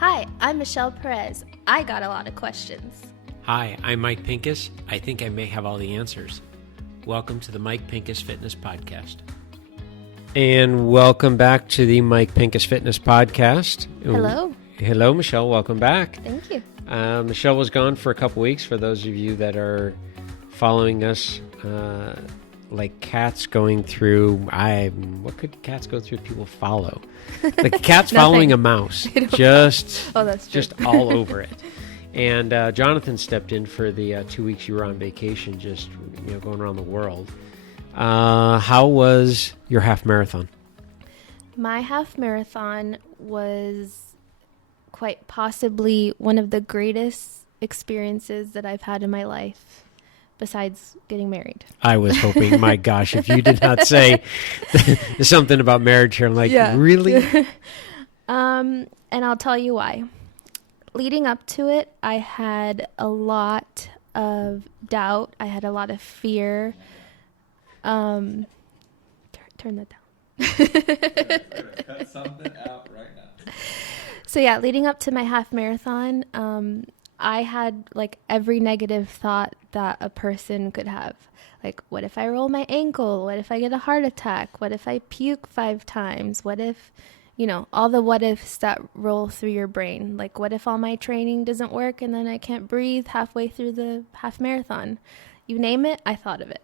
Hi, I'm Michelle Perez. I got a lot of questions. Hi, I'm Mike Pincus. I think I may have all the answers. Welcome to the Mike Pincus Fitness Podcast. And welcome back to the Mike Pincus Fitness Podcast. Hello. Hello, Michelle. Welcome back. Thank you. Michelle was gone for a couple weeks. For those of you that are following us, like cats going through, what could cats go through people follow? Like cats following a mouse, just all over it. And Jonathan stepped in for the 2 weeks you were on vacation, just going around the world. How was your half marathon? My half marathon was quite possibly one of the greatest experiences that I've had in my life, besides getting married. I was hoping, my gosh, if you did not say something about marriage here, I'm like, really? And I'll tell you why. Leading up to it, I had a lot of doubt. I had a lot of fear. Turn that down. Cut something out right now. So yeah, leading up to my half marathon, I had like every negative thought that a person could have. Like, what if I roll my ankle? What if I get a heart attack? What if I puke 5 times? What if, all the what ifs that roll through your brain. Like, what if all my training doesn't work and then I can't breathe halfway through the half marathon? You name it, I thought of it.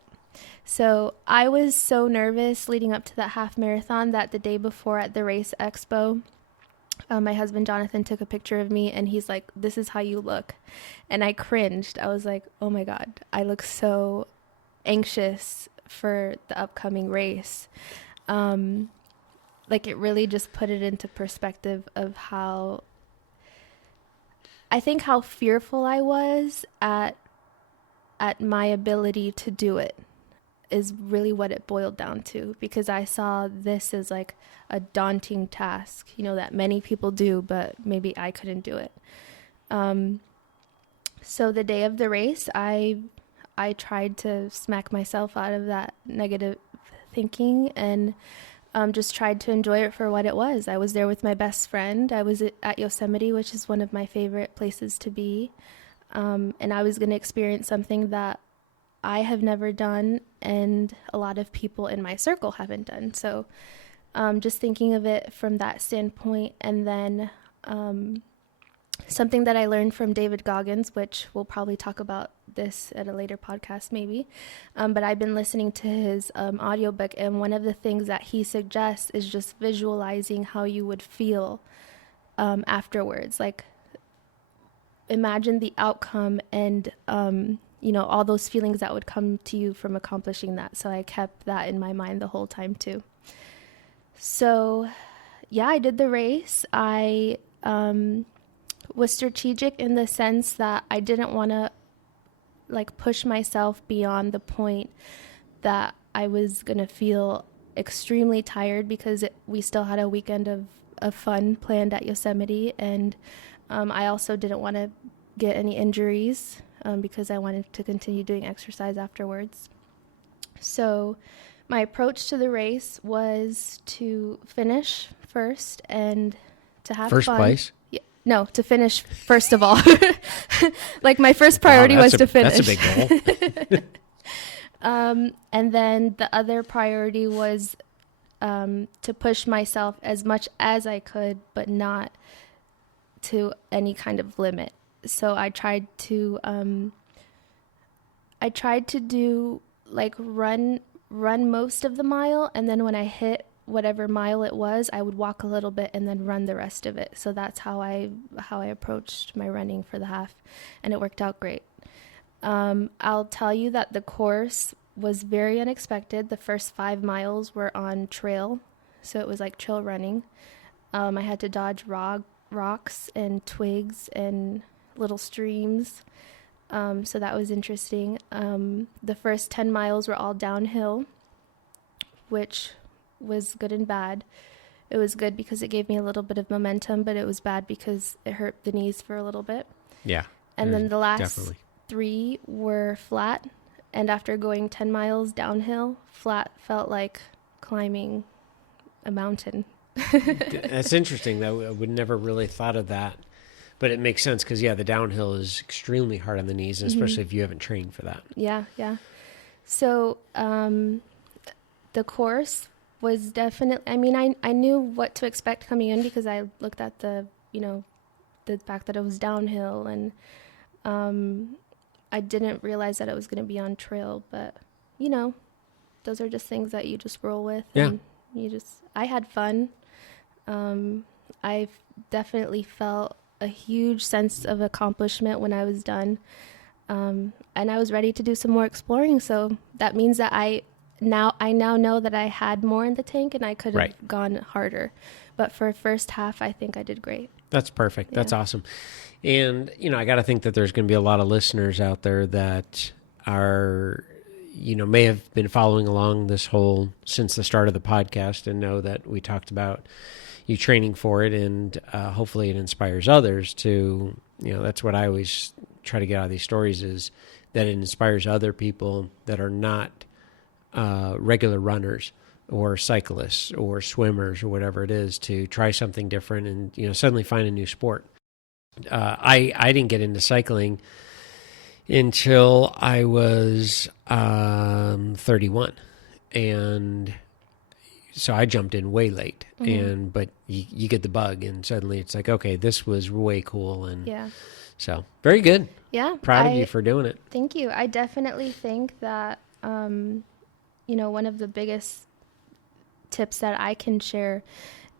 So I was so nervous leading up to that half marathon that the day before at the race expo, my husband Jonathan took a picture of me and he's like, "This is how you look." And I cringed. I was like, oh my God, I look so anxious for the upcoming race. Like, it really just put it into perspective of how fearful I was at my ability to do it is really what it boiled down to, because I saw this as like a daunting task, that many people do, but maybe I couldn't do it. So the day of the race, I tried to smack myself out of that negative thinking and just tried to enjoy it for what it was. I was there with my best friend. I was at Yosemite, which is one of my favorite places to be. And I was going to experience something that I have never done and a lot of people in my circle haven't done. So just thinking of it from that standpoint. And then something that I learned from David Goggins, which we'll probably talk about this at a later podcast maybe, but I've been listening to his audiobook, and one of the things that he suggests is just visualizing how you would feel afterwards. Like, imagine the outcome and all those feelings that would come to you from accomplishing that. So I kept that in my mind the whole time too. So yeah, I did the race. I was strategic in the sense that I didn't want to push myself beyond the point that I was going to feel extremely tired, because we still had a weekend of fun planned at Yosemite. And I also didn't want to get any injuries because I wanted to continue doing exercise afterwards. So my approach to the race was to finish first and to have First fun. place? No, to finish first of all. Like, my first priority was to finish. That's a big goal. And then the other priority was to push myself as much as I could, but not to any kind of limit. So I tried to do run most of the mile, and then when I hit whatever mile it was, I would walk a little bit and then run the rest of it. So that's how I approached my running for the half, and it worked out great. I'll tell you that the course was very unexpected. The first 5 miles were on trail, so it was like trail running. I had to dodge rocks and twigs and little streams, so that was interesting. The first 10 miles were all downhill, which was good and bad. It was good because it gave me a little bit of momentum, but it was bad because it hurt the knees for a little bit. Yeah. And then the last definitely. 3 were flat, and after going 10 miles downhill, flat felt like climbing a mountain. That's interesting, though. I would never really thought of that. But it makes sense because, the downhill is extremely hard on the knees, and especially if you haven't trained for that. Yeah. So the course was definitely, I knew what to expect coming in because I looked at the fact that it was downhill, and I didn't realize that it was going to be on trail, but those are just things that you just roll with. Yeah. And I had fun. I definitely felt a huge sense of accomplishment when I was done. And I was ready to do some more exploring. So that means that I now know that I had more in the tank and I could have gone harder. But for first half, I think I did great. That's perfect. That's awesome. And, I got to think that there's going to be a lot of listeners out there that are, may have been following along since the start of the podcast and know that we talked about you training for it, and hopefully it inspires others to, that's what I always try to get out of these stories, is that it inspires other people that are not regular runners or cyclists or swimmers or whatever it is to try something different and, suddenly find a new sport. I didn't get into cycling until I was 31, and so I jumped in way late. But you get the bug, and suddenly it's like, okay, this was way cool, and so very good. Yeah, proud of you for doing it. Thank you. I definitely think that one of the biggest tips that I can share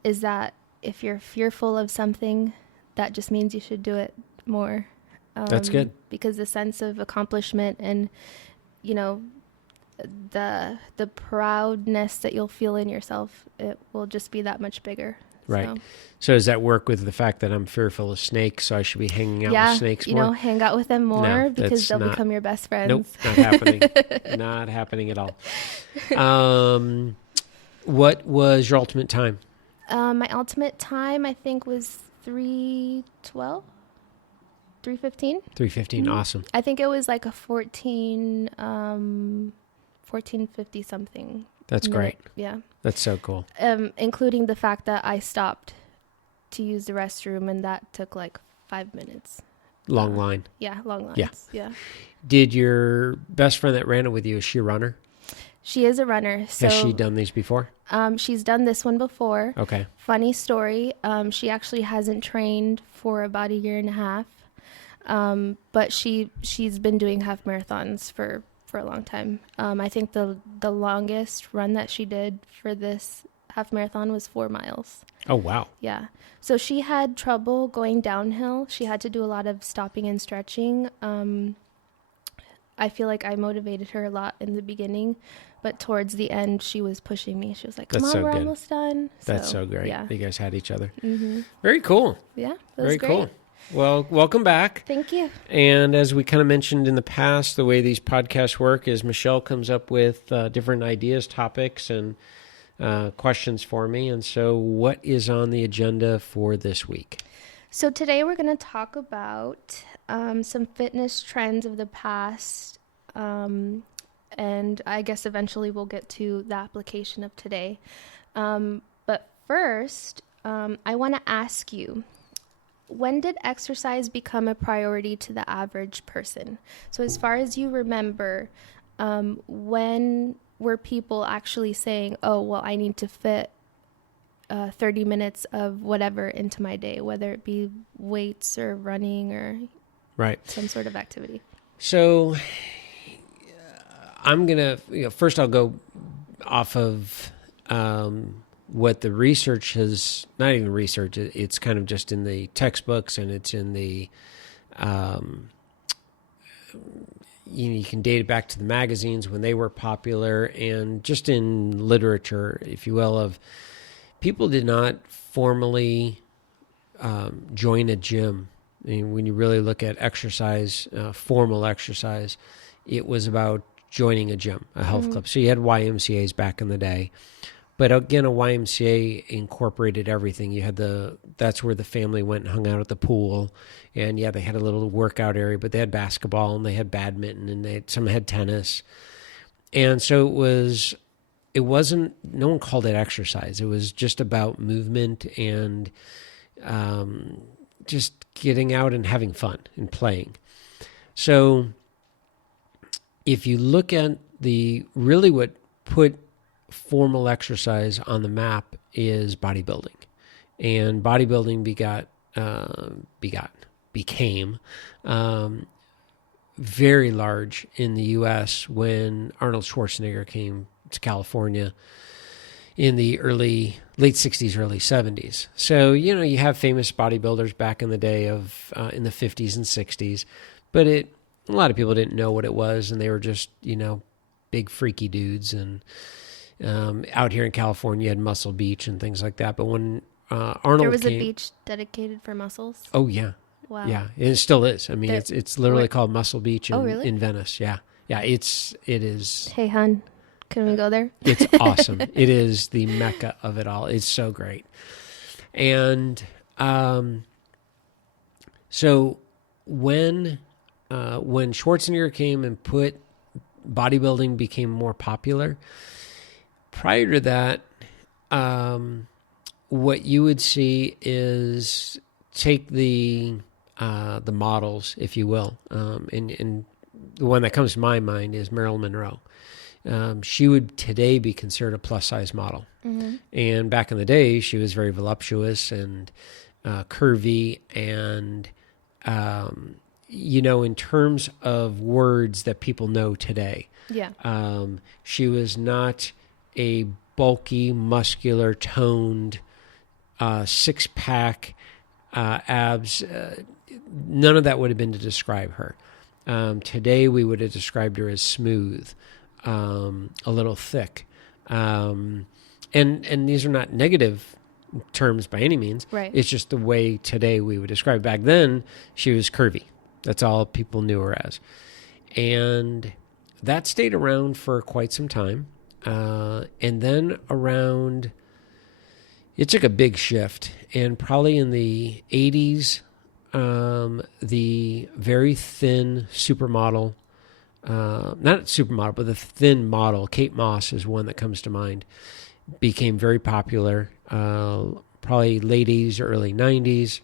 is that if you're fearful of something, that just means you should do it more. That's good. Because the sense of accomplishment and, the proudness that you'll feel in yourself, it will just be that much bigger. Right. So does that work with the fact that I'm fearful of snakes, so I should be hanging out with snakes more? Hang out with them more because they'll become your best friends. Nope, not happening. Not happening at all. What was your ultimate time? My ultimate time, I think, was 3:12, 3:15. 3:15, awesome. I think it was like a 14:50 something. That's great. Yeah. That's so cool. Including the fact that I stopped to use the restroom, and that took like 5 minutes. Long line. Yeah, long lines. Yeah. Did your best friend that ran it with you, is she a runner? She is a runner. So, has she done these before? She's done this one before. Okay. Funny story. She actually hasn't trained for about 1.5 years. But she's been doing half marathons for a long time. I think the longest run that she did for this half marathon was 4 miles. Oh, wow. Yeah. So she had trouble going downhill. She had to do a lot of stopping and stretching. I feel like I motivated her a lot in the beginning, but towards the end, she was pushing me. She was like, come on, we're almost done. That's so great. Yeah. You guys had each other. Mm-hmm. Very cool. Yeah, that was Very great. cool. Well, welcome back. Thank you. And as we kind of mentioned in the past, the way these podcasts work is Michelle comes up with different ideas, topics, and questions for me. And so what is on the agenda for this week? So today we're going to talk about some fitness trends of the past. And I guess eventually we'll get to the application of today. But first, I want to ask you, when did exercise become a priority to the average person? So as far as you remember, when were people actually saying, oh, well, I need to fit 30 minutes of whatever into my day, whether it be weights or running or some sort of activity? So I'm going to, first I'll go off of what the research has, not even research, it's kind of just in the textbooks, and it's in the, you can date it back to the magazines when they were popular, and just in literature, if you will, of people did not formally join a gym. I mean, when you really look at exercise, formal exercise, it was about joining a gym, a health club. So you had YMCAs back in the day. But again, a YMCA incorporated everything. You had that's where the family went and hung out at the pool. And yeah, they had a little workout area, but they had basketball and they had badminton and some had tennis. And so it wasn't, no one called it exercise. It was just about movement and just getting out and having fun and playing. So if you look at what put formal exercise on the map is bodybuilding. And bodybuilding became very large in the U.S. when Arnold Schwarzenegger came to California in the late 60s, early 70s. So, you have famous bodybuilders back in the day of in the 50s and 60s, but a lot of people didn't know what it was, and they were just, big freaky dudes. And out here in California, you had Muscle Beach and things like that. But when Arnold there was came, a beach dedicated for muscles. Oh yeah, Wow. Yeah, and it still is. I mean, it's literally called Muscle Beach really? in Venice. Yeah, it is. Hey, hon, can we go there? It's awesome. It is the mecca of it all. It's so great. And so when Schwarzenegger came and bodybuilding became more popular, prior to that, what you would see is take the models, if you will, and the one that comes to my mind is Marilyn Monroe. She would today be considered a plus-size model. Mm-hmm. And back in the day, she was very voluptuous and curvy. And, in terms of words that people know today, she was not a bulky, muscular, toned, six-pack, abs. None of that would have been to describe her. Today, we would have described her as smooth, a little thick. And these are not negative terms by any means. Right. It's just the way today we would describe. Back then, she was curvy. That's all people knew her as. And that stayed around for quite some time. And then it took a big shift. And probably in the 80s, the very thin supermodel, not supermodel, but the thin model, Kate Moss is one that comes to mind, became very popular, probably late 80s or early 90s,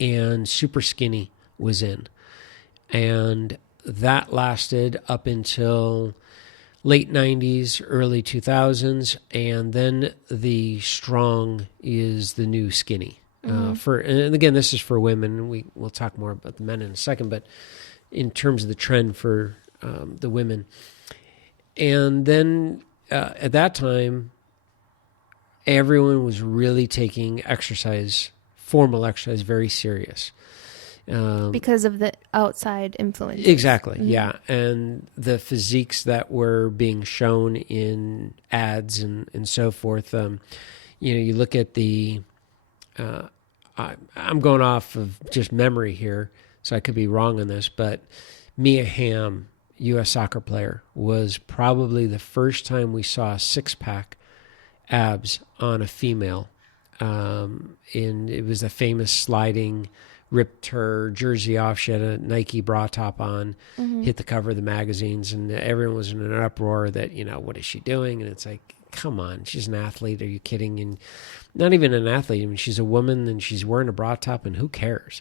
and super skinny was in. And that lasted up until late 90s, early 2000s, and then the strong is the new skinny. And again, this is for women. We'll talk more about the men in a second, but in terms of the trend for the women. And then at that time, everyone was really taking formal exercise, very serious. Because of the outside influence. Exactly, yeah. And the physiques that were being shown in ads and so forth. You look at the... I'm going off of just memory here, so I could be wrong on this, but Mia Hamm, U.S. soccer player, was probably the first time we saw six-pack abs on a female. And it was the famous sliding, ripped her jersey off. She had a Nike bra top on, hit the cover of the magazines, and everyone was in an uproar that, what is she doing? And it's like, come on, she's an athlete. Are you kidding? And not even an athlete. I mean, she's a woman and she's wearing a bra top, and who cares?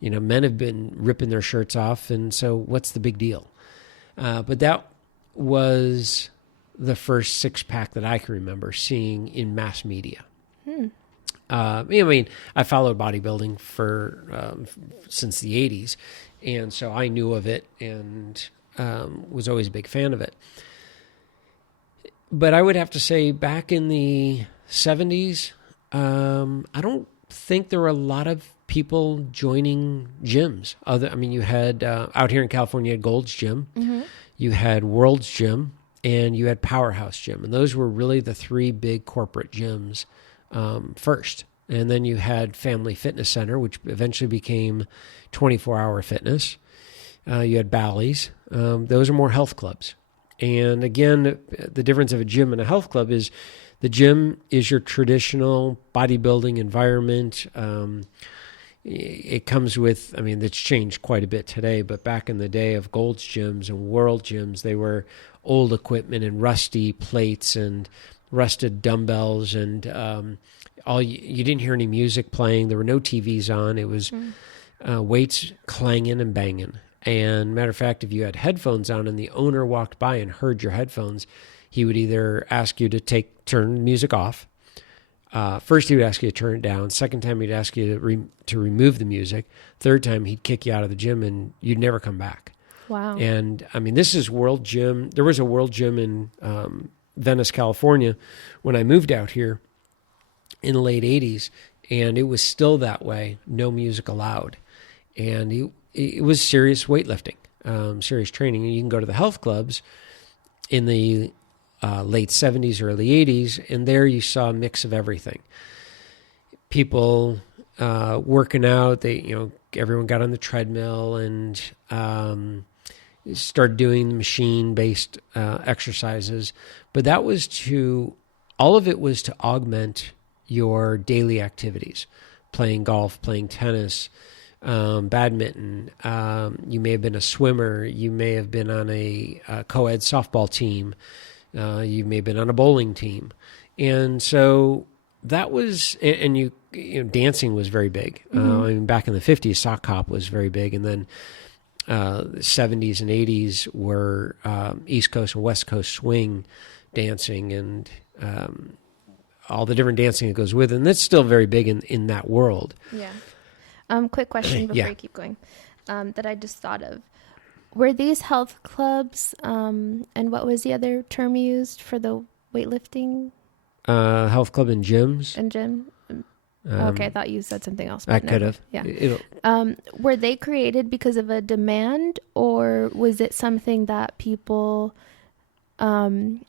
Men have been ripping their shirts off, and so what's the big deal? But that was the first six-pack that I can remember seeing in mass media. I followed bodybuilding since the 80s, and so I knew of it and was always a big fan of it. But I would have to say back in the 70s, I don't think there were a lot of people joining gyms. You had out here in California, you had Gold's Gym, you had World's Gym, and you had Powerhouse Gym. And those were really the three big corporate gyms first. And then you had Family Fitness Center, which eventually became 24-hour fitness. You had Bally's. Those are more health clubs. And again, the difference of a gym and a health club is the gym is your traditional bodybuilding environment. It comes with, it's changed quite a bit today, but back in the day of Gold's Gyms and World Gyms, they were old equipment and rusty plates and rusted dumbbells and you didn't hear any music playing. There were no TVs on. It was weights clanging and banging. And matter of fact, if you had headphones on and the owner walked by and heard your headphones, he would either ask you to turn the music off. First, he would ask you to turn it down. Second time, he'd ask you to remove the music. Third time, he'd kick you out of the gym and you'd never come back. Wow. And I mean, this is World Gym. There was a World Gym in Venice, California when I moved out here in the late 80s, and it was still that way, no music allowed. And it was serious weightlifting, serious training. And you can go to the health clubs in the late 70s, early 80s, and there you saw a mix of everything. People working out, everyone got on the treadmill and started doing machine-based exercises. But all of it was to augment your daily activities, playing golf, playing tennis, badminton. You may have been a swimmer. You may have been on a co-ed softball team. You may have been on a bowling team. And so that was, and you dancing was very big. I mean, back in the 50s, sock hop was very big. And then the 70s and 80s were East Coast and West Coast swing dancing and all the different dancing that goes with it. And that's still very big in that world. Yeah. Quick question before you keep going that I just thought of. Were these health clubs, and what was the other term you used for the weightlifting? Health club and gyms. And gym? Okay, I thought you said something else. I could have. Yeah. Were they created because of a demand, or was it something that people, it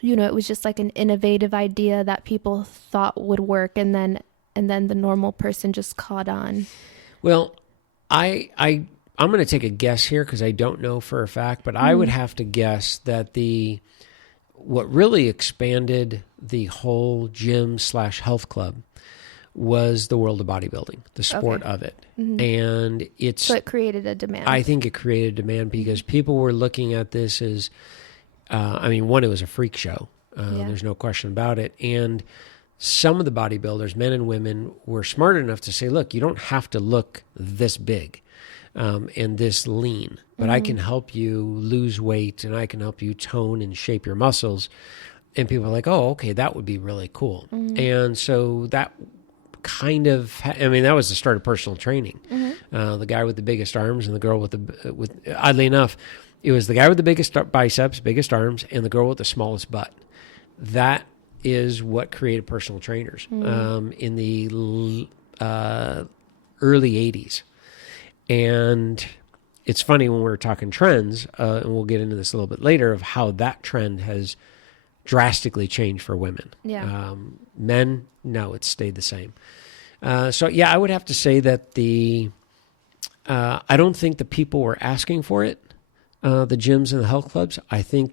was just like an innovative idea that people thought would work, and then the normal person just caught on? Well, I'm going to take a guess here because I don't know for a fact, but I would have to guess that what really expanded the whole gym/health club was the world of bodybuilding, the sport of it. And so it created a demand. I think it created demand because people were looking at this as, one, it was a freak show. There's no question about it. And some of the bodybuilders, men and women, were smart enough to say, look, you don't have to look this big. And this lean, but I can help you lose weight and I can help you tone and shape your muscles. And people are like, oh, okay, that would be really cool. And so that kind of, that was the start of personal training. The guy with the biggest arms and the girl with oddly enough, it was the guy with the biggest biceps, biggest arms, and the girl with the smallest butt. That is what created personal trainers in the early 80s. And it's funny when we're talking trends, and we'll get into this a little bit later, of how that trend has drastically changed for women. Yeah. Men, no, it's stayed the same. I would have to say that I don't think the people were asking for it, the gyms and the health clubs. I think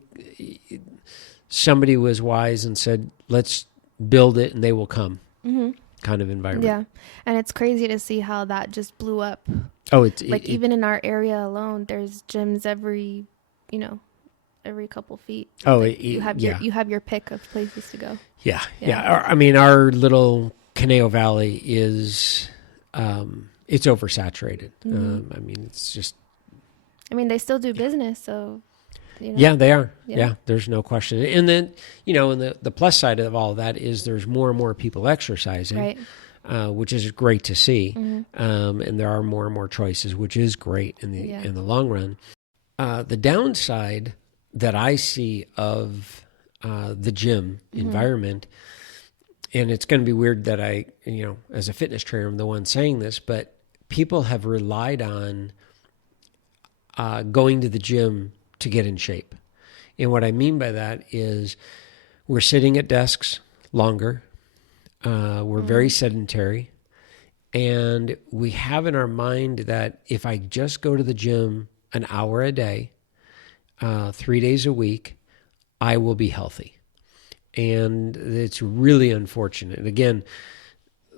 somebody was wise and said, let's build it and they will come. Kind of environment. Yeah. And it's crazy to see how that just blew up. Oh, even in our area alone, there's gyms every couple feet. Oh, you have your pick of places to go. Yeah. Our little Conejo Valley is, it's oversaturated. It's just. They still do business, so. Yeah, they are. Yeah, there's no question. And then, and the plus side of all that is there's more and more people exercising, right. Which is great to see. And there are more and more choices, which is great in the long run. The downside that I see of the gym environment, and it's going to be weird that I, as a fitness trainer, I'm the one saying this, but people have relied on going to the gym to get in shape. And what I mean by that is we're sitting at desks longer. We're very sedentary. And we have in our mind that if I just go to the gym an hour a day, 3 days a week, I will be healthy. And it's really unfortunate. Again,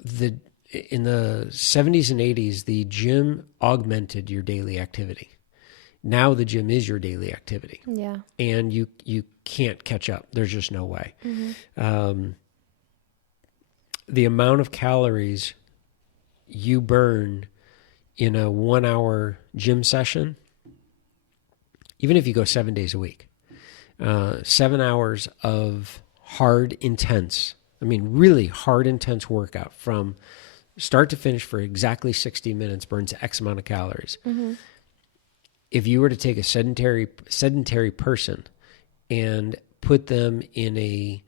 in the 70s and 80s, the gym augmented your daily activity. Now the gym is your daily activity. Yeah. And you can't catch up. There's just no way. the amount of calories you burn in a 1 hour gym session, even if you go 7 days a week, 7 hours of hard, intense, really hard, intense workout from start to finish for exactly 60 minutes burns X amount of calories. Mm-hmm. If you were to take a sedentary person and put them in a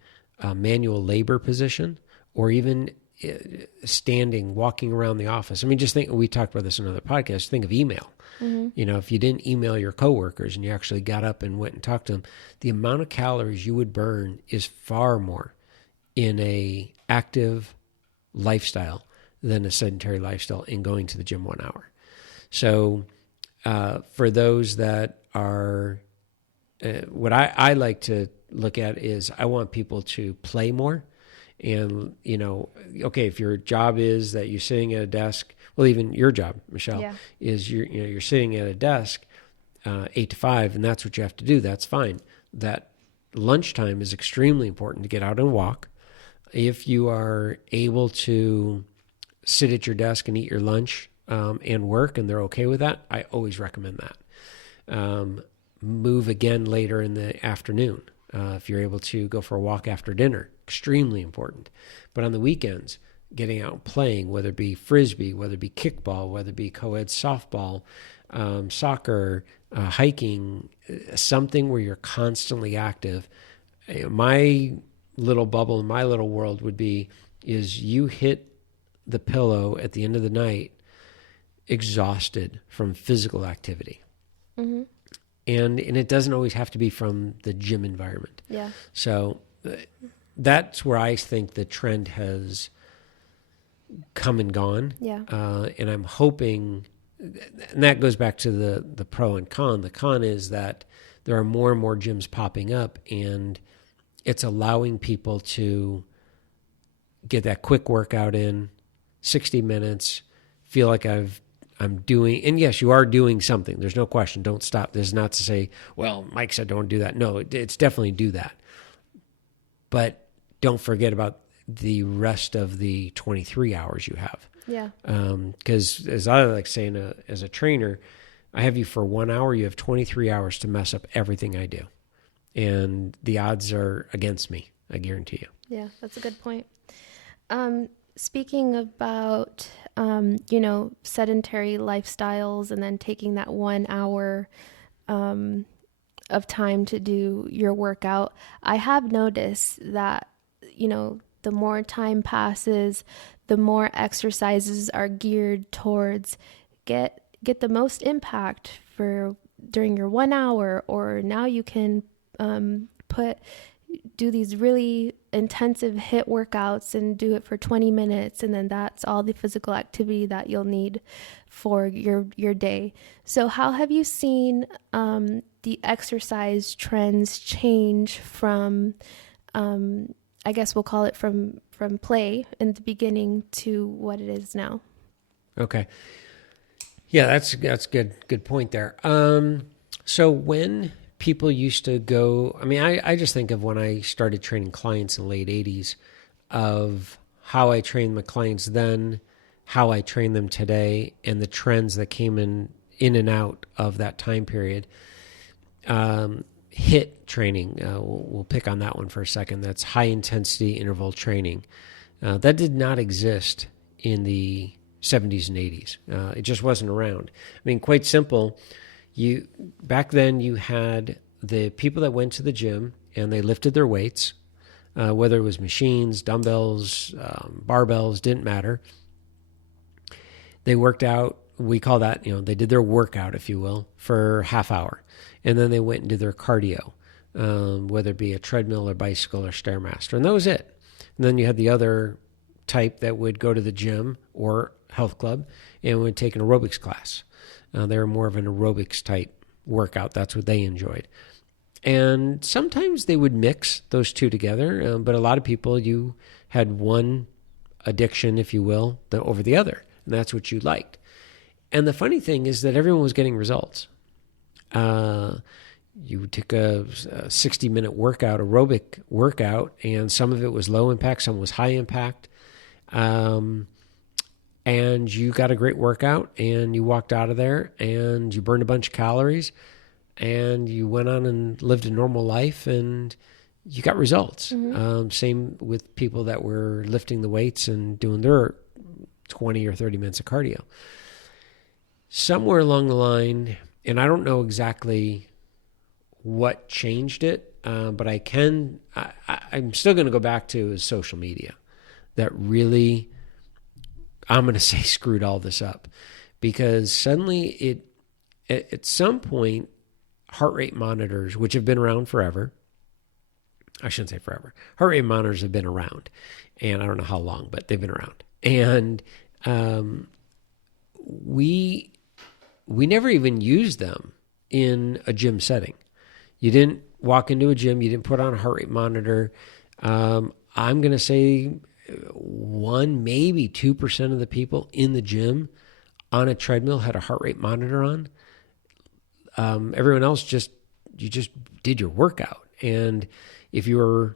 manual labor position, or even standing, walking around the office. Just think, we talked about this in another podcast, think of email. Mm-hmm. If you didn't email your coworkers and you actually got up and went and talked to them, the amount of calories you would burn is far more in a active lifestyle than a sedentary lifestyle in going to the gym 1 hour. So for those that are, what I like to look at is I want people to play more. And, okay, if your job is that you're sitting at a desk, well, even your job, Michelle, is you're sitting at a desk 8 to 5, and that's what you have to do. That's fine. That lunchtime is extremely important to get out and walk. If you are able to sit at your desk and eat your lunch and work, and they're okay with that, I always recommend that. Move again later in the afternoon. If you're able to go for a walk after dinner, extremely important. But on the weekends, getting out and playing, whether it be frisbee, whether it be kickball, whether it be co-ed softball, soccer, hiking, something where you're constantly active. My little bubble, my little world is you hit the pillow at the end of the night exhausted from physical activity. Mm-hmm. And it doesn't always have to be from the gym environment. Yeah. So that's where I think the trend has come and gone. Yeah. And I'm hoping, and that goes back to the pro and con. The con is that there are more and more gyms popping up, and it's allowing people to get that quick workout in, 60 minutes, feel like I'm doing, and yes, you are doing something. There's no question. Don't stop. This is not to say, well, Mike said don't do that. No, it's definitely do that. But don't forget about the rest of the 23 hours you have. Yeah. Because as I like saying, as a trainer, I have you for 1 hour. You have 23 hours to mess up everything I do. And the odds are against me, I guarantee you. Yeah, that's a good point. Speaking about, sedentary lifestyles and then taking that 1 hour of time to do your workout, I have noticed that, the more time passes, the more exercises are geared towards get the most impact for during your 1 hour, or now you can do these really intensive HIIT workouts and do it for 20 minutes. And then that's all the physical activity that you'll need for your day. So how have you seen the exercise trends change from, I guess we'll call it from play in the beginning to what it is now? Okay. Yeah, that's good point there. So when people used to go, I just think of when I started training clients in the late 80s, of how I trained my clients then, how I train them today, and the trends that came in and out of that time period. HIIT training, we'll pick on that one for a second. That's high intensity interval training. That did not exist in the 70s and 80s. It just wasn't around. Quite simple. Back then you had the people that went to the gym and they lifted their weights, whether it was machines, dumbbells, barbells, didn't matter. They worked out. We call that, they did their workout, if you will, for half hour. And then they went and did their cardio, whether it be a treadmill or bicycle or Stairmaster. And that was it. And then you had the other type that would go to the gym or health club and would take an aerobics class. They were more of an aerobics type workout. That's what they enjoyed. And sometimes they would mix those two together. But a lot of people, you had one addiction, if you will, over the other. And that's what you liked. And the funny thing is that everyone was getting results. You took a 60-minute workout, aerobic workout, and some of it was low impact, some was high impact. And you got a great workout, and you walked out of there, and you burned a bunch of calories, and you went on and lived a normal life, and you got results. Same with people that were lifting the weights and doing their 20 or 30 minutes of cardio. Somewhere along the line, and I don't know exactly what changed it, but I'm still going to go back to is social media that really, I'm going to say, screwed all this up, because suddenly at some point, heart rate monitors, which have been around forever, I shouldn't say forever, heart rate monitors have been around, and I don't know how long, but they've been around. And we never even used them in a gym setting. You didn't walk into a gym, you didn't put on a heart rate monitor. I'm going to say 1, maybe 2% of the people in the gym on a treadmill had a heart rate monitor on. Everyone else you just did your workout. And if you were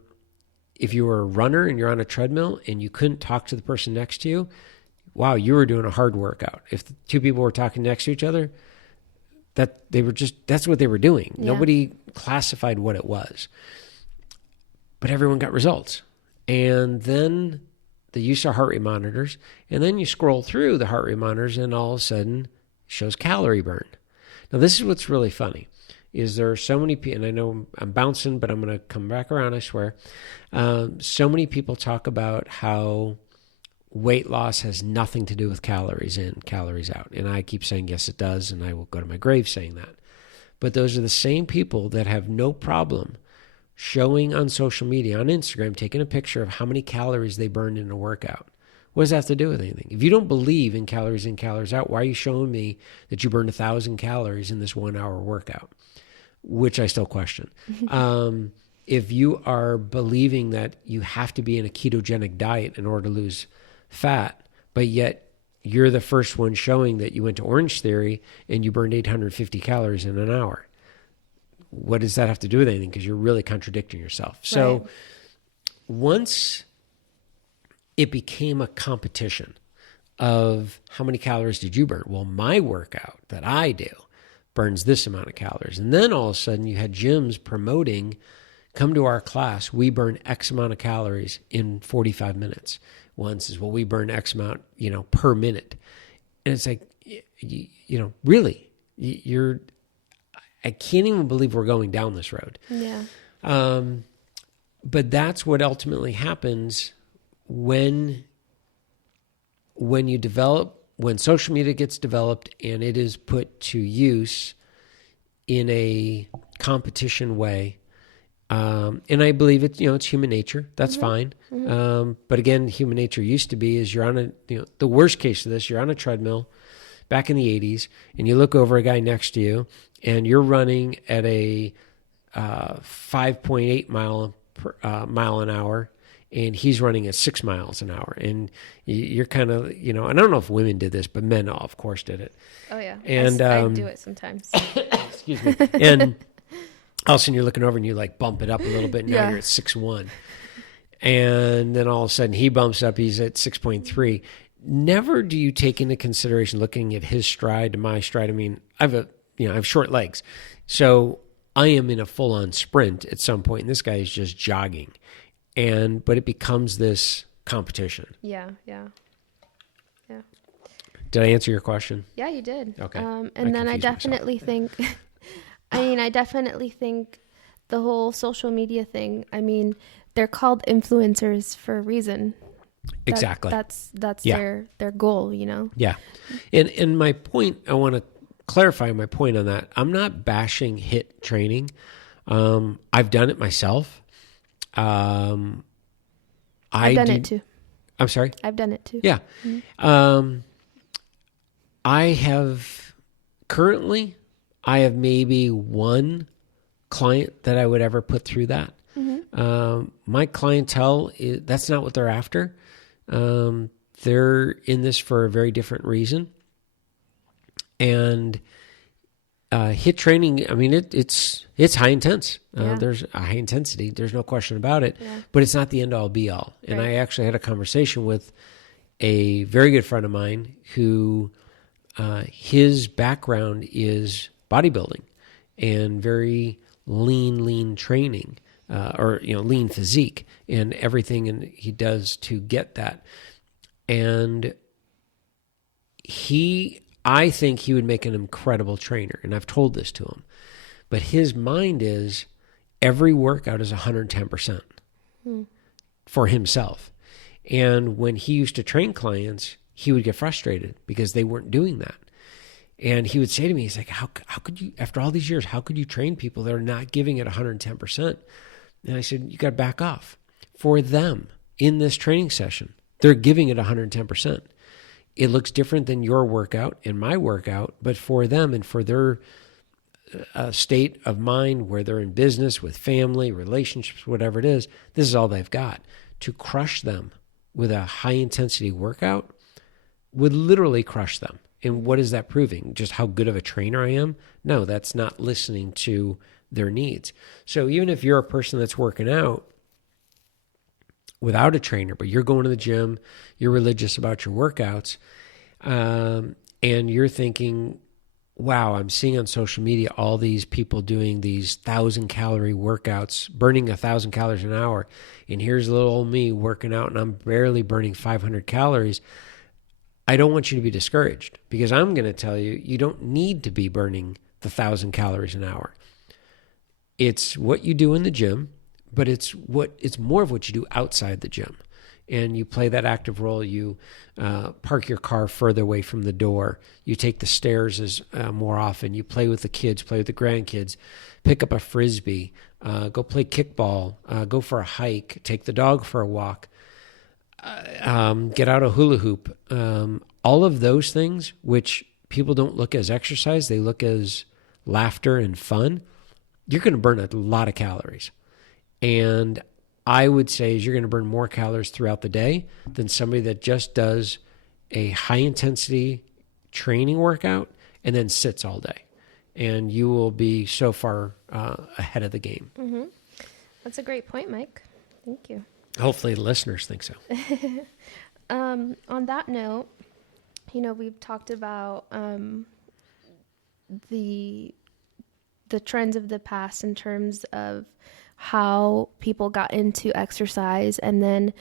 a runner and you're on a treadmill and you couldn't talk to the person next to you, wow, you were doing a hard workout. If the two people were talking next to each other, that's what they were doing. Yeah. Nobody classified what it was, but everyone got results. And then the use of heart rate monitors, and then you scroll through the heart rate monitors, and all of a sudden it shows calorie burn. Now, this is what's really funny, is there are so many people, and I know I'm bouncing, but I'm going to come back around, I swear. So many people talk about how weight loss has nothing to do with calories in, calories out. And I keep saying, yes, it does, and I will go to my grave saying that. But those are the same people that have no problem showing on social media, on Instagram, taking a picture of how many calories they burned in a workout. What does that have to do with anything? If you don't believe in calories in, calories out, why are you showing me that you burned 1,000 calories in this 1 hour workout? Which I still question. If you are believing that you have to be in a ketogenic diet in order to lose fat, but yet you're the first one showing that you went to Orange Theory and you burned 850 calories in an hour, what does that have to do with anything? Because you're really contradicting yourself. Right. So once it became a competition of how many calories did you burn? Well, my workout that I do burns this amount of calories. And then all of a sudden you had gyms promoting, come to our class, we burn X amount of calories in 45 minutes. Once is, well, we burn X amount, per minute. And it's like, really, I can't even believe we're going down this road. Yeah. But that's what ultimately happens when social media gets developed and it is put to use in a competition way. And I believe it's human nature. That's fine. But again, human nature used to be is you're on the worst case of this, you're on a treadmill back in the 80s and you look over a guy next to you and you're running at a 5.8 mile an hour and he's running at 6 miles an hour. And you're kind of, and I don't know if women did this, but men, of course, did it. Oh, yeah. And I do it sometimes. Excuse me. And all of a sudden you're looking over and you bump it up a little bit. Now you're at 6.1. And then all of a sudden he bumps up, he's at 6.3. Never do you take into consideration looking at his stride to my stride. I mean, I have short legs. So I am in a full-on sprint at some point, and this guy is just jogging. But it becomes this competition. Yeah. Did I answer your question? Yeah, you did. Okay. And then I definitely think, I definitely think the whole social media thing, they're called influencers for a reason. Exactly. That's their goal, Yeah. And my point, I want to clarify my point on that. I'm not bashing HIIT training. I've done it myself. I've done it too. I'm sorry? I've done it too. Yeah. Mm-hmm. I have maybe one client that I would ever put through that. Mm-hmm. My clientele, that's not what they're after. They're in this for a very different reason. And HIIT training, it's high intense. There's a high intensity. There's no question about it. Yeah. But it's not the end all be all. And I actually had a conversation with a very good friend of mine who his background is bodybuilding and very lean training, or lean physique and everything, and he does to get that. And I think he would make an incredible trainer, and I've told this to him. But his mind is every workout is 110% for himself. And when he used to train clients, he would get frustrated because they weren't doing that. And he would say to me, he's like, how could you, after all these years, how could you train people that are not giving it 110%? And I said, you got to back off. For them, in this training session, they're giving it 110%. It looks different than your workout and my workout, but for them and for their state of mind where they're in business with family, relationships, whatever it is, this is all they've got. To crush them with a high-intensity workout would literally crush them. And what is that proving? Just how good of a trainer I am? No, that's not listening to their needs. So even if you're a person that's working out without a trainer, but you're going to the gym, you're religious about your workouts, and you're thinking, wow, I'm seeing on social media all these people doing these 1,000-calorie workouts, burning 1,000 calories an hour, and here's little old me working out and I'm barely burning 500 calories. I don't want you to be discouraged, because I'm going to tell you, you don't need to be burning the 1,000 calories an hour. It's what you do in the gym, but it's more of what you do outside the gym. And you play that active role. You park your car further away from the door. You take the stairs more often. You play with the kids, play with the grandkids, pick up a Frisbee, go play kickball, go for a hike, take the dog for a walk, get out a hula hoop. All of those things, which people don't look as exercise, they look as laughter and fun, you're going to burn a lot of calories. And I would say you're going to burn more calories throughout the day than somebody that just does a high-intensity training workout and then sits all day. And you will be so far ahead of the game. Mm-hmm. That's a great point, Mike. Thank you. Hopefully the listeners think so. On that note, we've talked about the trends of the past in terms of how people got into exercise, and then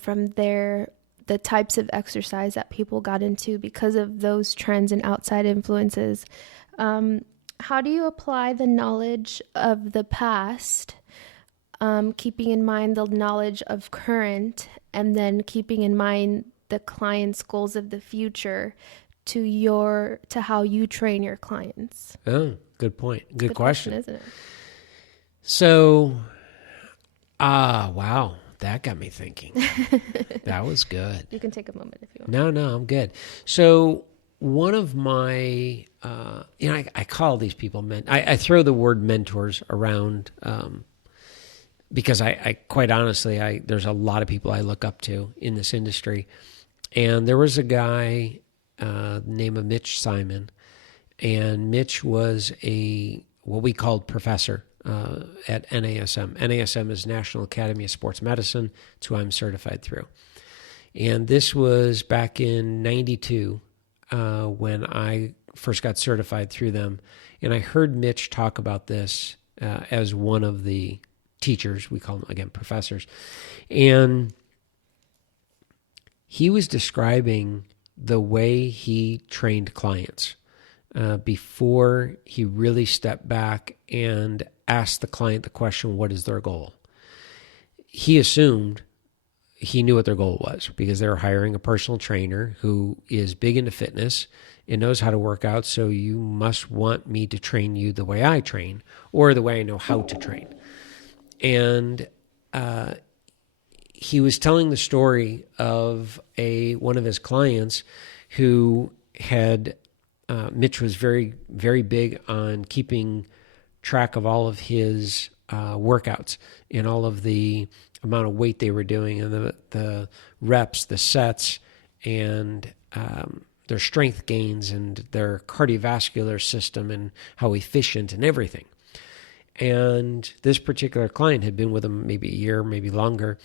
from there, the types of exercise that people got into because of those trends and outside influences. How do you apply the knowledge of the past, keeping in mind the knowledge of current, and then keeping in mind the client's goals of the future to how you train your clients? Oh, good point. Good question, isn't it? So, wow, that got me thinking. That was good. You can take a moment if you want. No, I'm good. So one of my, I call these people I throw the word mentors around because I quite honestly, there's a lot of people I look up to in this industry. And there was a guy named Mitch Simon, and Mitch was what we called professor at NASM. NASM is National Academy of Sports Medicine. It's who I'm certified through. And this was back in 92 when I first got certified through them. And I heard Mitch talk about this as one of the teachers. We call them, again, professors. And he was describing the way he trained clients before he really stepped back and asked the client the question, what is their goal? He assumed he knew what their goal was because they were hiring a personal trainer who is big into fitness and knows how to work out, so you must want me to train you the way I train or the way I know how to train. And he was telling the story of one of his clients who had Mitch was very, very big on keeping track of all of his workouts and all of the amount of weight they were doing and the reps, the sets, and their strength gains and their cardiovascular system and how efficient and everything. And this particular client had been with him maybe a year, maybe longer,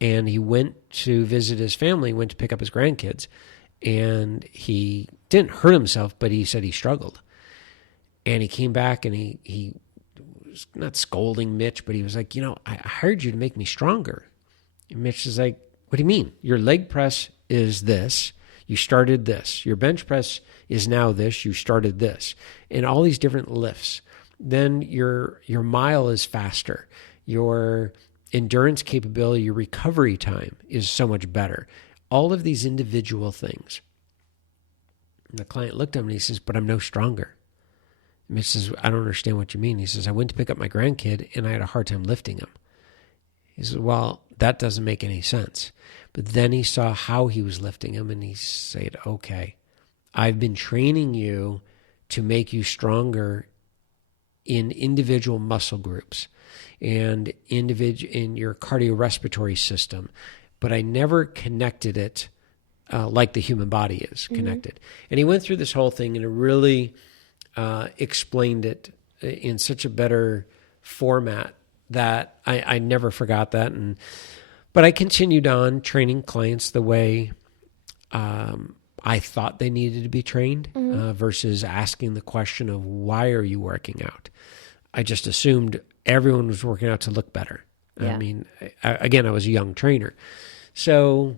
and he went to visit his family, went to pick up his grandkids, and he didn't hurt himself, but he said he struggled. And he came back and he was not scolding Mitch, but he was like, I hired you to make me stronger. And Mitch is like, what do you mean? Your leg press is this. You started this. Your bench press is now this. You started this. And all these different lifts. Then your mile is faster. Your endurance capability, your recovery time is so much better. All of these individual things. And the client looked at him and he says, but I'm no stronger. And Mitch says, I don't understand what you mean. He says, I went to pick up my grandkid and I had a hard time lifting him. He says, well, that doesn't make any sense. But then he saw how he was lifting him and he said, okay, I've been training you to make you stronger in individual muscle groups and in your cardiorespiratory system, but I never connected it like the human body is connected. Mm-hmm. And he went through this whole thing and it really explained it in such a better format that I never forgot that. But I continued on training clients the way I thought they needed to be trained versus asking the question of why are you working out? I just assumed everyone was working out to look better. Yeah. I mean, again, I was a young trainer. So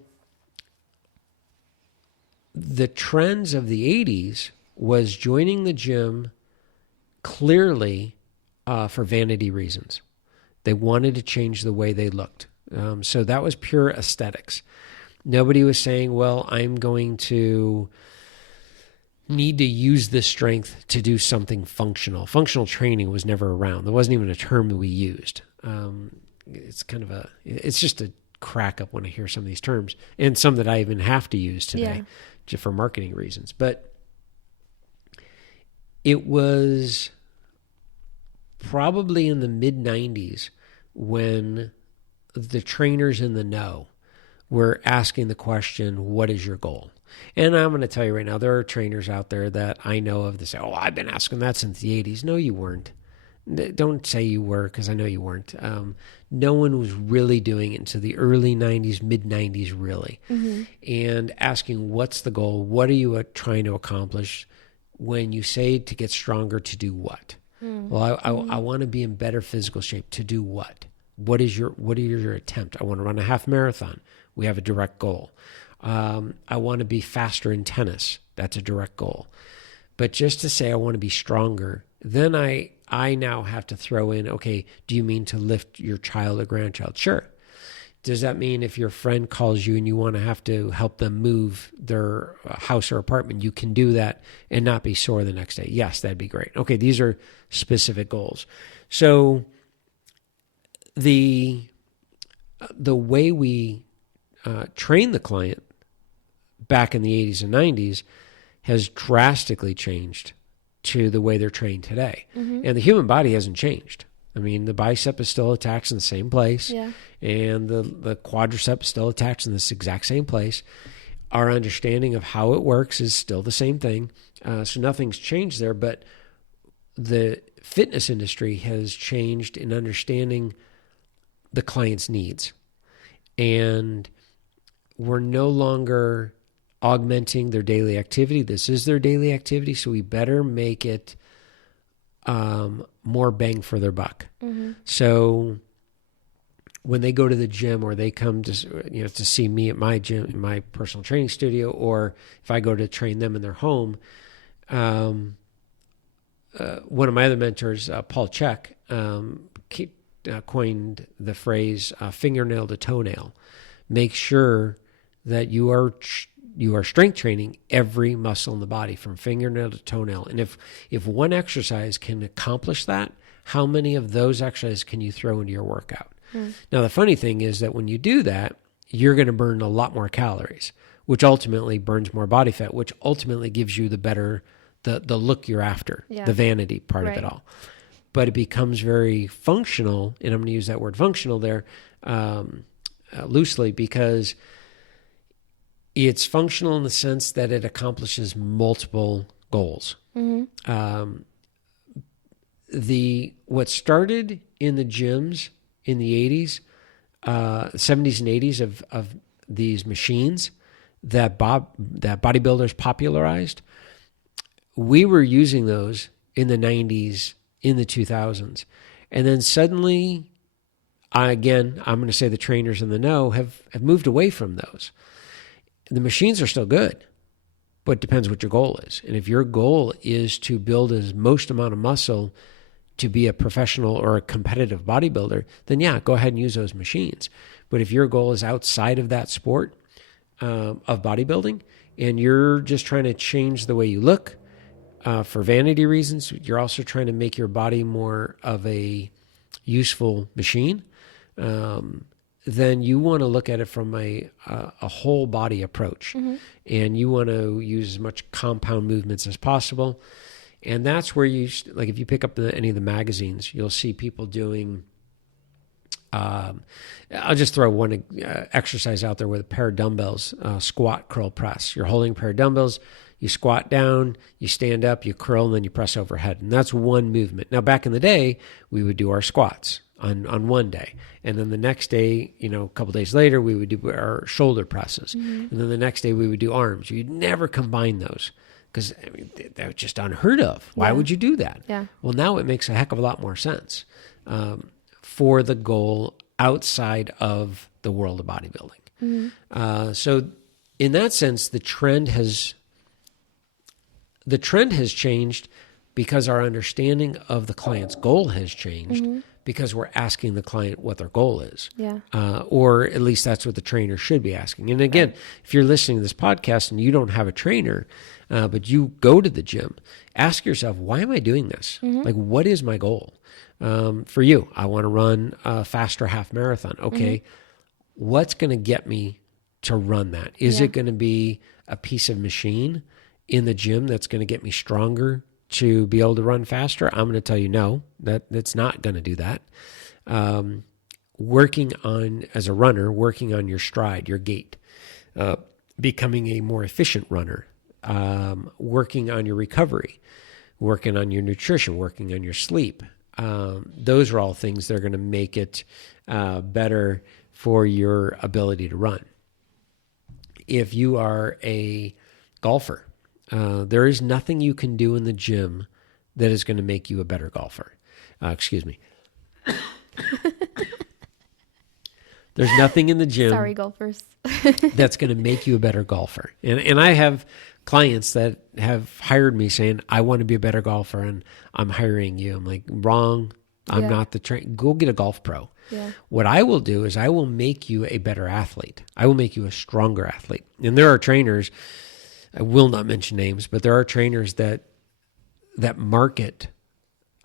the trends of the 80s was joining the gym clearly for vanity reasons. They wanted to change the way they looked. So that was pure aesthetics. Nobody was saying, well, I'm going to need to use this strength to do something functional. Functional training was never around. There wasn't even a term that we used. It's just a crack up when I hear some of these terms and some that I even have to use today just for marketing reasons. But it was probably in the mid-90s when the trainers in the know were asking the question, what is your goal? And I'm going to tell you right now, there are trainers out there that I know of that say, oh, I've been asking that since the 80s. No, you weren't. Don't say you were, because I know you weren't. No one was really doing it until the early 90s, mid-90s, really. Mm-hmm. And asking, what's the goal? What are you trying to accomplish? When you say to get stronger, to do what? Well, I want to be in better physical shape. To do what? What is your attempt? I want to run a half marathon. We have a direct goal. I want to be faster in tennis. That's a direct goal. But just to say I want to be stronger, then I now have to throw in, okay, do you mean to lift your child or grandchild? Sure. Does that mean if your friend calls you and you want to have to help them move their house or apartment, you can do that and not be sore the next day? Yes, that'd be great. Okay, these are specific goals. So the way we train the client back in the 80s and 90s has drastically changed to the way they're trained today. Mm-hmm. And the human body hasn't changed. I mean, the bicep is still attached in the same place, and the quadricep is still attached in this exact same place. Our understanding of how it works is still the same thing. So nothing's changed there, but the fitness industry has changed in understanding the client's needs. And we're no longer augmenting their daily activity. This is their daily activity, so we better make it more bang for their buck. Mm-hmm. So when they go to the gym or they come to see me at my gym, in my personal training studio, or if I go to train them in their home, one of my other mentors, Paul Check, coined the phrase fingernail to toenail. Make sure that you are strength training every muscle in the body from fingernail to toenail. And if one exercise can accomplish that, how many of those exercises can you throw into your workout? Now, the funny thing is that when you do that, you're going to burn a lot more calories, which ultimately burns more body fat, which ultimately gives you the look you're after, the vanity part of it all. But it becomes very functional, and I'm going to use that word functional there loosely, because it's functional in the sense that it accomplishes multiple goals. Mm-hmm. What started in the gyms in the 80s, 70s and 80s of these machines that bodybuilders popularized, we were using those in the 90s, in the 2000s. And then suddenly, I'm going to say the trainers in the know have moved away from those. The machines are still good, but it depends what your goal is. And if your goal is to build as most amount of muscle to be a professional or a competitive bodybuilder, then yeah, go ahead and use those machines. But if your goal is outside of that sport of bodybuilding, and you're just trying to change the way you look for vanity reasons, you're also trying to make your body more of a useful machine, then you want to look at it from a whole body approach. And you want to use as much compound movements as possible. And that's where like if you pick up any of the magazines, you'll see people doing, I'll just throw one exercise out there with a pair of dumbbells, squat, curl, press. You're holding a pair of dumbbells, you squat down, you stand up, you curl, and then you press overhead. And that's one movement. Now, back in the day, we would do our squats on one day. And then the next day, a couple days later, we would do our shoulder presses. And then the next day, we would do arms. You'd never combine those because that was just unheard of. Why would you do that? Yeah. Well, now it makes a heck of a lot more sense for the goal outside of the world of bodybuilding. So in that sense, the trend has changed because our understanding of the client's goal has changed because we're asking the client what their goal is. Yeah. Or at least that's what the trainer should be asking. And again, if you're listening to this podcast and you don't have a trainer, but you go to the gym, ask yourself, why am I doing this? Like, what is my goal? For you, I want to run a faster half marathon. Okay. What's going to get me to run that? Is it going to be a piece of machine in the gym that's going to get me stronger to be able to run faster? I'm going to tell you no, that's not going to do that. As a runner, working on your stride, your gait, becoming a more efficient runner, working on your recovery, working on your nutrition, working on your sleep. Those are all things that are going to make it better for your ability to run. If you are a golfer, there is nothing you can do in the gym that is going to make you a better golfer. Excuse me. There's nothing in the gym. Sorry, golfers. That's going to make you a better golfer. And I have clients that have hired me saying, I want to be a better golfer and I'm hiring you. I'm like, wrong. I'm not the trainer. Go get a golf pro. Yeah. What I will do is I will make you a better athlete. I will make you a stronger athlete. And there are trainers, I will not mention names, but there are trainers that market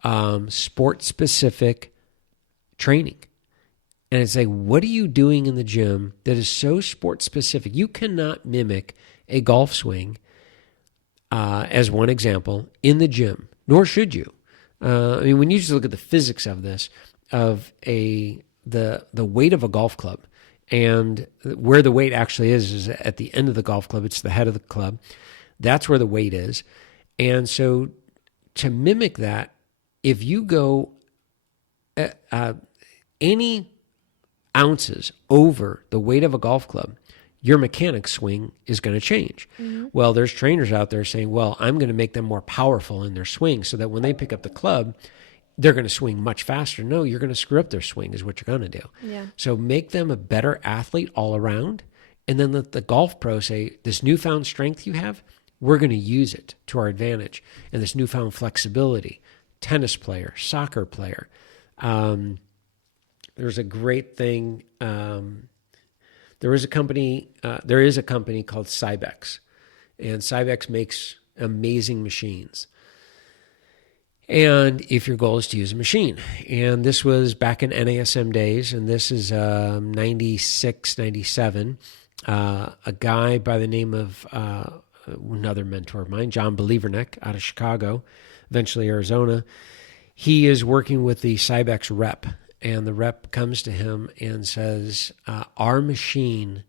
sport-specific training. And it's like, what are you doing in the gym that is so sport-specific? You cannot mimic a golf swing, as one example, in the gym, nor should you. When you just look at the physics of this, of the weight of a golf club, and where the weight actually is at the end of the golf club. It's the head of the club. That's where the weight is. And so to mimic that, if you go any ounces over the weight of a golf club, your mechanic swing is going to change. Well, there's trainers out there saying, well, I'm going to make them more powerful in their swing so that when they pick up the club, they're going to swing much faster. No, you're going to screw up their swing is what you're going to do. Yeah. So make them a better athlete all around, and then let the golf pro say, this newfound strength you have, we're going to use it to our advantage. And this newfound flexibility, tennis player, soccer player. There's a great thing. There is a company called Cybex, and Cybex makes amazing machines. And if your goal is to use a machine, and this was back in NASM days, and this is 96, 97, a guy by the name of another mentor of mine, John Believerneck, out of Chicago, eventually Arizona. He is working with the Cybex rep, and the rep comes to him and says, our machine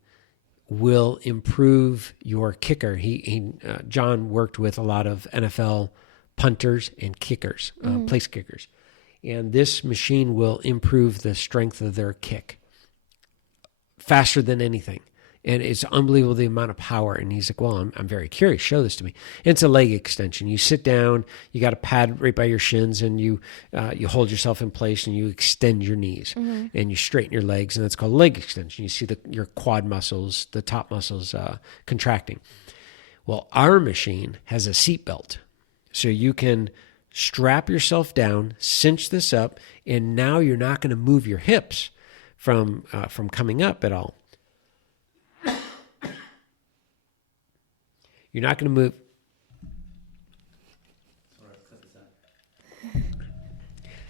will improve your kicker. John worked with a lot of NFL punters and kickers, place kickers. And this machine will improve the strength of their kick. faster than anything. And it's unbelievable the amount of power. And he's like, well, I'm very curious. Show this to me. And it's a leg extension. You sit down, you got a pad right by your shins, and you hold yourself in place and you extend your knees and you straighten your legs. And that's called leg extension. You see your quad muscles, the top muscles contracting. Well, our machine has a seat belt. So you can strap yourself down, cinch this up, and now you're not going to move your hips from coming up at all. You're not going to move.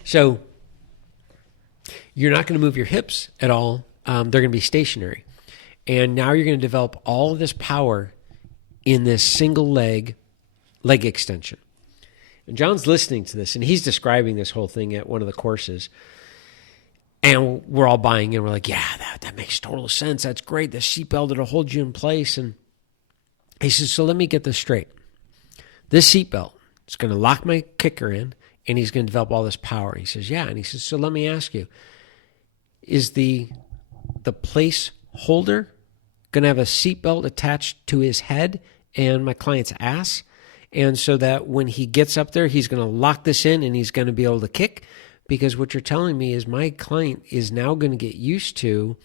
So you're not going to move your hips at all. They're going to be stationary. And now you're going to develop all of this power in this single leg extension. And John's listening to this, and he's describing this whole thing at one of the courses. And we're all buying in. We're like, yeah, that makes total sense. That's great. The seatbelt, it'll hold you in place. And he says, so let me get this straight. This seatbelt is going to lock my kicker in, and he's going to develop all this power. He says, yeah. And he says, so let me ask you, is the place holder going to have a seatbelt attached to his head and my client's ass? And so that when he gets up there, he's going to lock this in and he's going to be able to kick? Because what you're telling me is my client is now going to get used to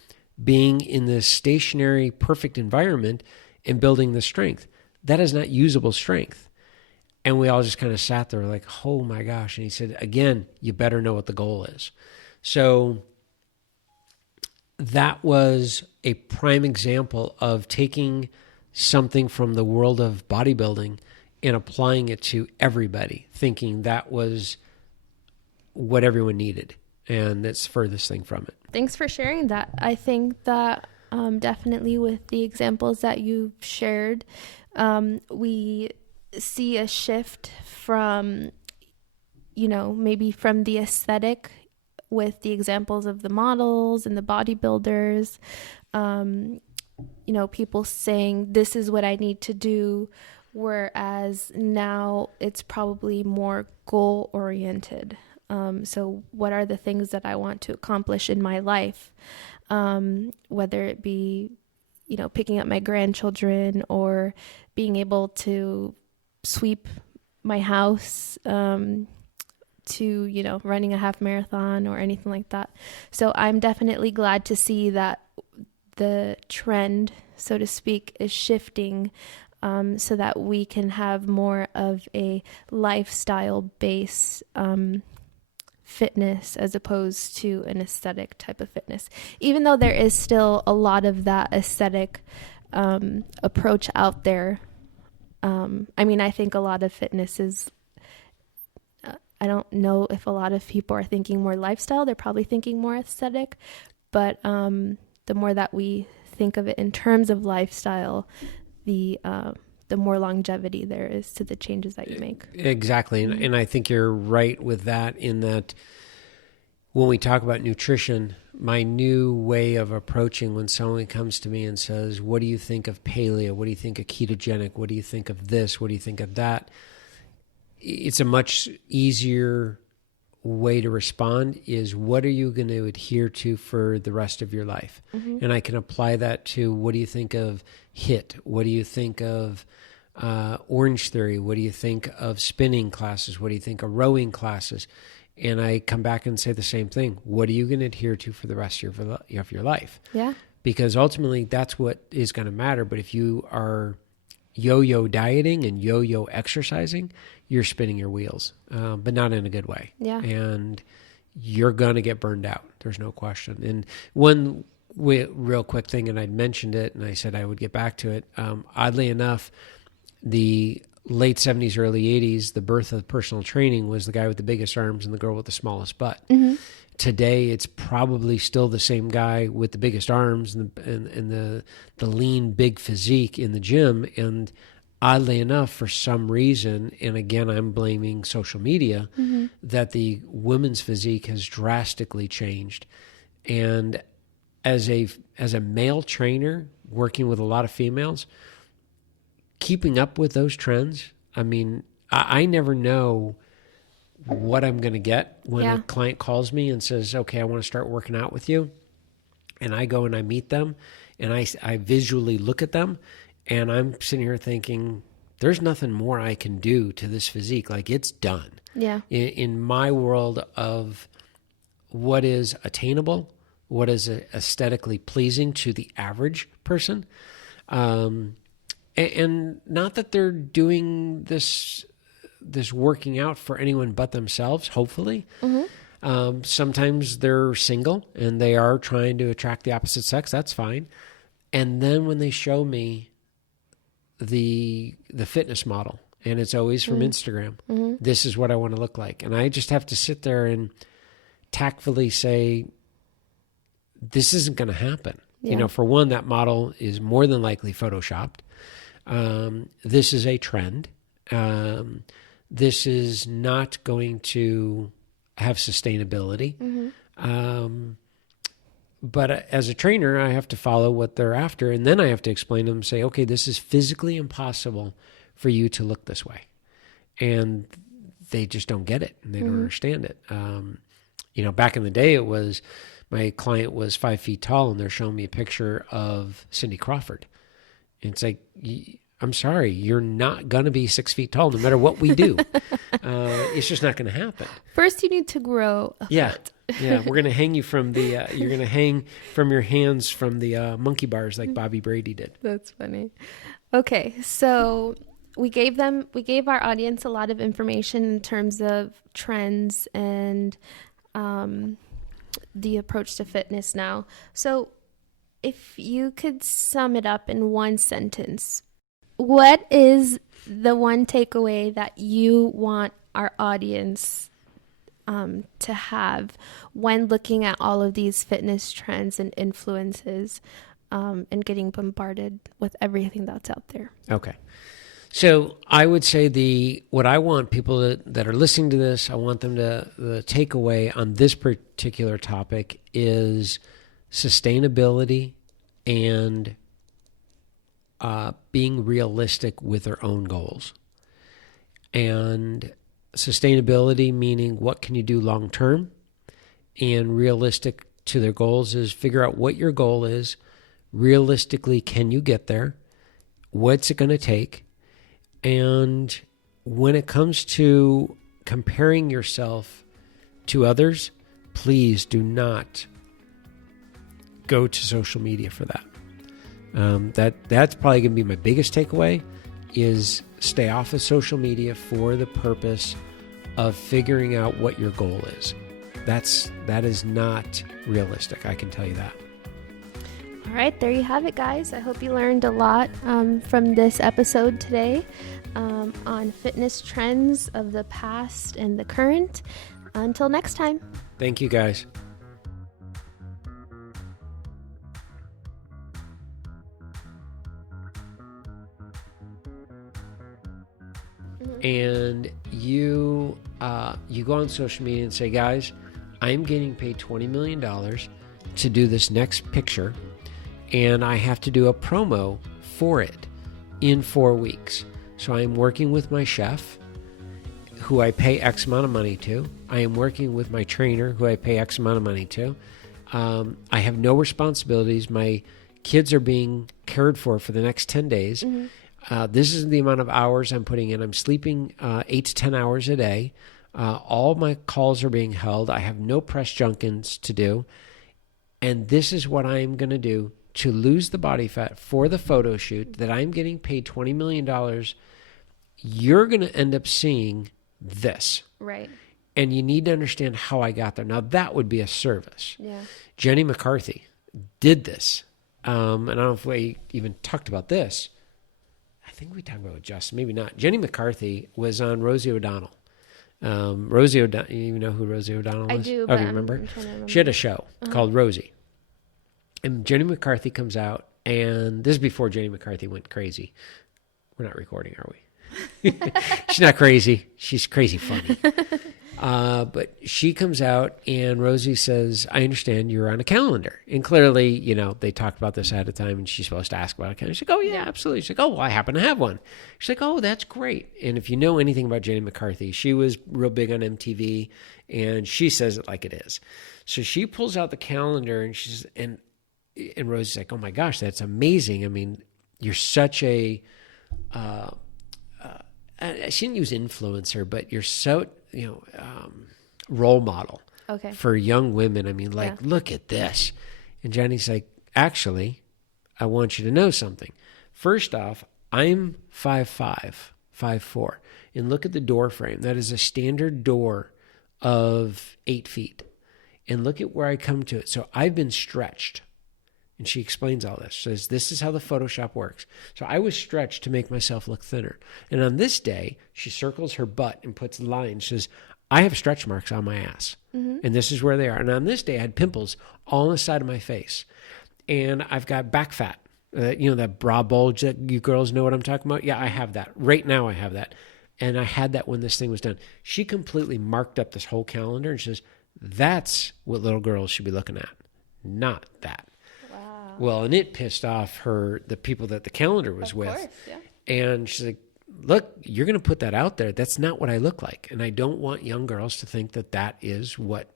being in this stationary, perfect environment and building the strength. That is not usable strength. And we all just kind of sat there like, oh my gosh. And he said, again, you better know what the goal is. So that was a prime example of taking something from the world of bodybuilding and applying it to everybody, thinking that was what everyone needed. And that's the furthest thing from it. Thanks for sharing that. I think that definitely with the examples that you shared, we see a shift from, maybe from the aesthetic with the examples of the models and the bodybuilders, people saying, this is what I need to do. Whereas now it's probably more goal oriented. So what are the things that I want to accomplish in my life? Whether it be, picking up my grandchildren or being able to sweep my house, to, running a half marathon or anything like that. So I'm definitely glad to see that the trend, so to speak, is shifting, so that we can have more of a lifestyle based, fitness as opposed to an aesthetic type of fitness, even though there is still a lot of that aesthetic approach out there. I think a lot of fitness is, I don't know if a lot of people are thinking more lifestyle. They're probably thinking more aesthetic, but the more that we think of it in terms of lifestyle, the more longevity there is to the changes that you make. Exactly. And I think you're right with that, in that when we talk about nutrition, my new way of approaching when someone comes to me and says, what do you think of paleo? What do you think of ketogenic? What do you think of this? What do you think of that? It's a much easier way to respond is, what are you going to adhere to for the rest of your life? Mm-hmm. And I can apply that to, what do you think of HIIT? What do you think of Orange Theory? What do you think of spinning classes? What do you think of rowing classes? And I come back and say the same thing. What are you going to adhere to for the rest of your life? Yeah. Because ultimately that's what is going to matter. But if you are yo-yo dieting and yo-yo exercising, you're spinning your wheels, but not in a good way. Yeah. And you're going to get burned out. There's no question. And one real quick thing, and I'd mentioned it and I said I would get back to it. Oddly enough, the late 70s, early 80s, the birth of personal training was the guy with the biggest arms and the girl with the smallest butt. Mm-hmm. Today, it's probably still the same guy with the biggest arms and the lean, big physique in the gym. And oddly enough, for some reason, and again, I'm blaming social media, mm-hmm. that the women's physique has drastically changed. And as a male trainer working with a lot of females, keeping up with those trends, I never know what I'm going to get when a client calls me and says, okay, I want to start working out with you. and I go and I meet them, and I visually look at them, and I'm sitting here thinking, there's nothing more I can do to this physique. Like, it's done. Yeah. In my world of what is attainable, what is aesthetically pleasing to the average person. And not that they're doing this working out for anyone but themselves, hopefully. Mm-hmm. Sometimes they're single and they are trying to attract the opposite sex. That's fine. And then when they show me the fitness model, and it's always from Instagram, this is what I want to look like. And I just have to sit there and tactfully say, this isn't going to happen. Yeah. You know, for one, that model is more than likely photoshopped. This is a trend. This is not going to have sustainability. Mm-hmm. But as a trainer, I have to follow what they're after. And then I have to explain to them, say, okay, this is physically impossible for you to look this way. And they just don't get it. And they don't understand it. You know, back in the day, it was, my client was 5 feet tall and they're showing me a picture of Cindy Crawford. And it's like, I'm sorry, you're not going to be 6 feet tall no matter what we do. It's just not going to happen. First, you need to grow a foot. Yeah, we're going to hang you from the, you're going to hang from your hands from the monkey bars like Bobby Brady did. That's funny. Okay, so we gave our audience a lot of information in terms of trends and the approach to fitness now. So if you could sum it up in one sentence, what is the one takeaway that you want our audience to have when looking at all of these fitness trends and influences and getting bombarded with everything that's out there? Okay. So I would say what I want people that are listening to this, I want them to, the takeaway on this particular topic is sustainability and being realistic with their own goals. And sustainability meaning what can you do long term, and realistic to their goals is figure out what your goal is. Realistically, can you get there? What's it going to take? And when it comes to comparing yourself to others, please do not go to social media for that. That's probably going to be my biggest takeaway, is stay off of social media for the purpose of figuring out what your goal is. That is not realistic. I can tell you that. All right, there you have it, guys. I hope you learned a lot from this episode today on fitness trends of the past and the current. Until next time. Thank you, guys. And you go on social media and say, guys, I'm getting paid $20 million to do this next picture, and I have to do a promo for it in 4 weeks. So I'm working with my chef, who I pay X amount of money to. I am working with my trainer, who I pay X amount of money to. I have no responsibilities. My kids are being cared for the next 10 days. Mm-hmm. This is the amount of hours I'm putting in. I'm sleeping 8 to 10 hours a day. All my calls are being held. I have no press junkins to do. And this is what I'm going to do to lose the body fat for the photo shoot that I'm getting paid $20 million. You're going to end up seeing this. Right. And you need to understand how I got there. Now, that would be a service. Yeah. Jenny McCarthy did this. And I don't know if we even talked about this. I think we talked about it, Justin, maybe not. Jenny McCarthy was on Rosie O'Donnell. Rosie O'Donnell, you know who Rosie O'Donnell was? I do, but remember? She had a show called Rosie. And Jenny McCarthy comes out, and this is before Jenny McCarthy went crazy. We're not recording, are we? She's not crazy. She's crazy funny. But she comes out, and Rosie says, I understand you're on a calendar. And clearly, you know, they talked about this ahead of time, and she's supposed to ask about a calendar. She's like, oh, yeah, absolutely. She's like, oh, well, I happen to have one. She's like, oh, that's great. And if you know anything about Jenny McCarthy, she was real big on MTV, and she says it like it is. So she pulls out the calendar, and she says, and and Rosie's like, oh my gosh, that's amazing. I mean, you're such a, I shouldn't use influencer, but you're so, role model for young women. I mean, like, look at this. And Jenny's like, actually, I want you to know something. First off, I'm 5'5", 5'4", and look at the door frame. That is a standard door of 8 feet. And look at where I come to it. So I've been stretched. And she explains all this. She says, this is how the Photoshop works. So I was stretched to make myself look thinner. And on this day, she circles her butt and puts lines. She says, I have stretch marks on my ass. And this is where they are. And on this day, I had pimples all on the side of my face. And I've got back fat. That bra bulge that you girls know what I'm talking about? Yeah, I have that. Right now I have that. And I had that when this thing was done. She completely marked up this whole calendar and she says, that's what little girls should be looking at, not that. Wow. Well, and it pissed off the people that the calendar was with. Course, yeah. And she's like, look, you're going to put that out there. That's not what I look like. And I don't want young girls to think that that is what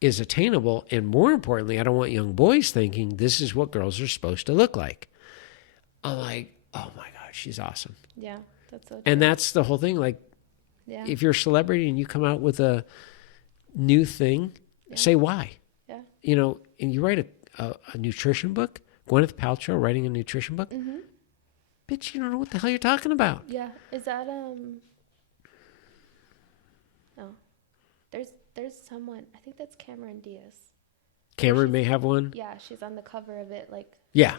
is attainable. And more importantly, I don't want young boys thinking this is what girls are supposed to look like. I'm like, oh my God, she's awesome. Yeah, that's so true. And that's the whole thing. Like, if you're a celebrity and you come out with a new thing, say why. Yeah. And you write a nutrition book, Gwyneth Paltrow writing a nutrition book. Mm-hmm. Bitch, you don't know what the hell you're talking about. Yeah. Is that no. There's someone, I think that's Cameron Diaz. Cameron may have one. Yeah, she's on the cover of it, like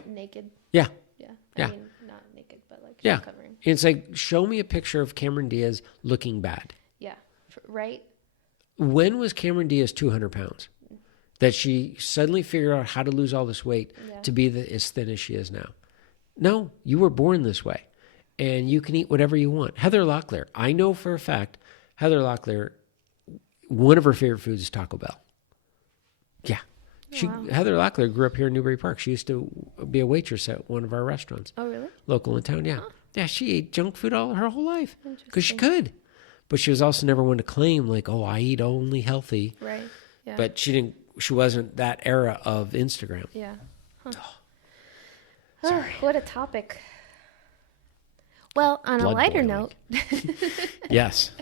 naked. Yeah. Yeah. I mean, not naked, but like she's covering. And it's like, show me a picture of Cameron Diaz looking bad. Yeah. Right? When was Cameron Diaz 200 pounds? That she suddenly figured out how to lose all this weight to be as thin as she is now. No, you were born this way. And you can eat whatever you want. Heather Locklear, I know for a fact, Heather Locklear, one of her favorite foods is Taco Bell. Yeah. Heather Locklear grew up here in Newbury Park. She used to be a waitress at one of our restaurants. Oh, really? Local in town, yeah. Oh. Yeah, she ate junk food all her whole life. Because she could. But she was also never one to claim, like, oh, I eat only healthy. Right. Yeah. But she wasn't that era of Instagram. Yeah. Huh. Oh, what a topic. Well, on a lighter note. Yes.